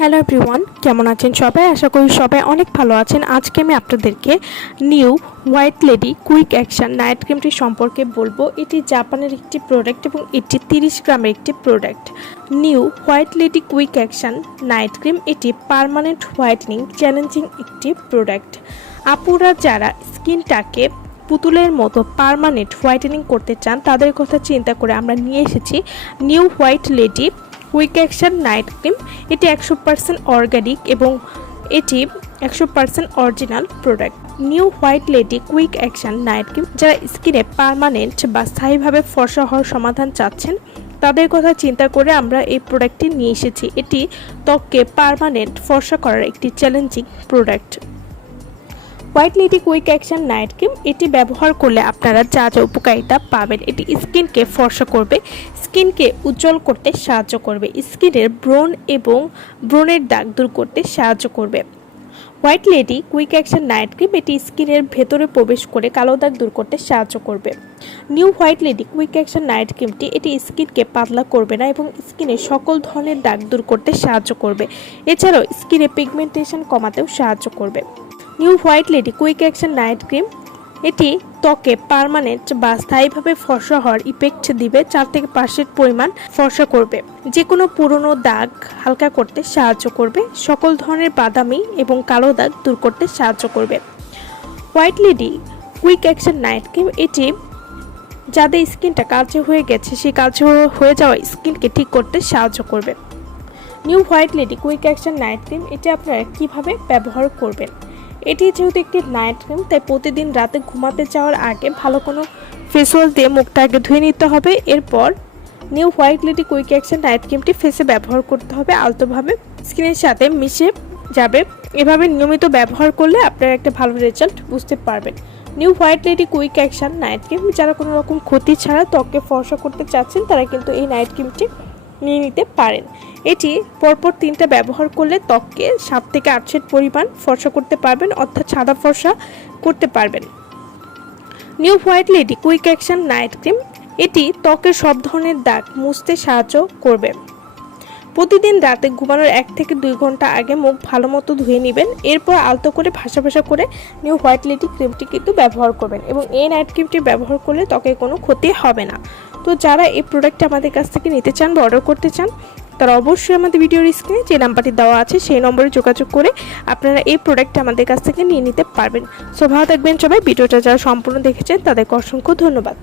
Hello everyone, কেমন আছেন সবাই? আশা করি সবাই অনেক ভালো আছেন। আজকে আমি আপনাদেরকে New White Lady Quick Action Night ক্রিমটি সম্পর্কে বলবো। এটি জাপানের একটি প্রোডাক্ট এবং এটি 30 গ্রামের একটি product. New White Lady Quick Action night cream এটি পার্মানেন্ট হোয়াইটনিং চ্যালেঞ্জিং একটি প্রোডাক্ট। আপুরা যারা স্কিনটাকে পুতুলের মতো পার্মানেন্ট হোয়াইটেনিং করতে চান তাদের কথা চিন্তা করে আমরা নিয়ে এসেছি new White Lady Quick Action night cream. এটি 100% অর্গানিক এবং এটি 100% original product. New White Lady Quick Action night cream যারা স্কিনে পার্মানেন্ট বা স্থায়ীভাবে ফর্সা হওয়ার সমাধান চাচ্ছেন তাদের কথা চিন্তা করে আমরা এই প্রোডাক্টটি নিয়ে এসেছি। এটি ত্বককে পার্মানেন্ট ফর্সা করার একটি challenging product. White Lady Quick Action night cream এটি ব্যবহার করলে আপনারা যা যা উপকারিতা পাবেন, এটি স্কিনকে ফর্সা করবে, স্কিনকে উজ্জ্বল করতে সাহায্য করবে, স্কিনের ব্রণ এবং ব্রণের দাগ দূর করতে সাহায্য করবে। White Lady Quick Action night cream এটি স্কিনের ভেতরে প্রবেশ করে কালো দাগ দূর করতে সাহায্য করবে। New White Lady Quick Action Night ক্রিমটি এটি স্কিনকে পাতলা করবে না এবং স্কিনের সকল ধরনের দাগ দূর করতে সাহায্য করবে। এছাড়াও স্কিনে পিগমেন্টেশন কমাতেও সাহায্য করবে। New White Lady Quick Action night cream এটি ত্বকে পার্মানেন্ট বা স্থায়ীভাবে ফর্সা হওয়ার ইফেক্ট দিবে। 4 থেকে 5% পরিমাণ ফর্সা করবে, যে কোনো পুরনো দাগ হালকা করতে সাহায্য করবে, সকল ধরনের বাদামি এবং কালো দাগ দূর করতে সাহায্য করবে। White Lady Quick Action night cream এটি যাদের স্কিনটা কালচে হয়ে গেছে সেই কালচে হয়ে যাওয়া স্কিনকে ঠিক করতে সাহায্য করবে। New White Lady Quick Action night cream এটি আপনারা কীভাবে ব্যবহার করবেন? এটি যেহেতু একটি নাইট ক্রিম তাই প্রতিদিন রাতে ঘুমাতে যাওয়ার আগে ভালো কোনো ফেস ওয়াশ দিয়ে মুখটা আগে ধুয়ে নিতে হবে। এরপর New White Lady Quick Action Night ক্রিমটি ফেসে ব্যবহার করতে হবে, আলতোভাবে স্কিনের সাথে মিশে যাবে। এভাবে নিয়মিত ব্যবহার করলে আপনারা একটা ভালো রেজাল্ট বুঝতে পারবেন। New White Lady Quick Action night cream যারা কোনো রকম ক্ষতি ছাড়া ত্বককে ফর্সা করতে চাচ্ছেন তারা কিন্তু এই নাইট ক্রিমটি নিয়ে নিতে পারেন। এটি পরপর 3টা ব্যবহার করলে ত্বককে 7 থেকে 8 পরিমাণ ফর্সা করতে পারবেন, অর্থাৎ সাদা ফর্সা করতে পারবেন। New White Lady Quick Action night cream এটি ত্বকের সব ধরনের দাগ মুছতে সাহায্য করবে। প্রতিদিন রাতে ঘুমানোর 1 থেকে 2 ঘন্টা আগে মুখ ভালো মতো ধুয়ে নেবেন, এরপর আলতো করে ভাসা ভাসা করে নিউ হোয়াইট লেডি ক্রিমটি কিন্তু ব্যবহার করবেন এবং এই নাইট ক্রিমটি ব্যবহার করলে ত্বকের কোনো ক্ষতি হবে না। তো যারা এই প্রোডাক্টটা আমাদের কাছ থেকে নিতে চান বা অর্ডার করতে চান তারা অবশ্যই আমাদের ভিডিওর স্ক্রিনে যে নাম্বারটি দেওয়া আছে সেই নম্বরে যোগাযোগ করে আপনারা এই প্রোডাক্টটা আমাদের কাছ থেকে নিয়ে নিতে পারবেন। সো ভালো থাকবেন সবাই। ভিডিওটা যারা সম্পূর্ণ দেখেছেন তাদেরকে অসংখ্য ধন্যবাদ।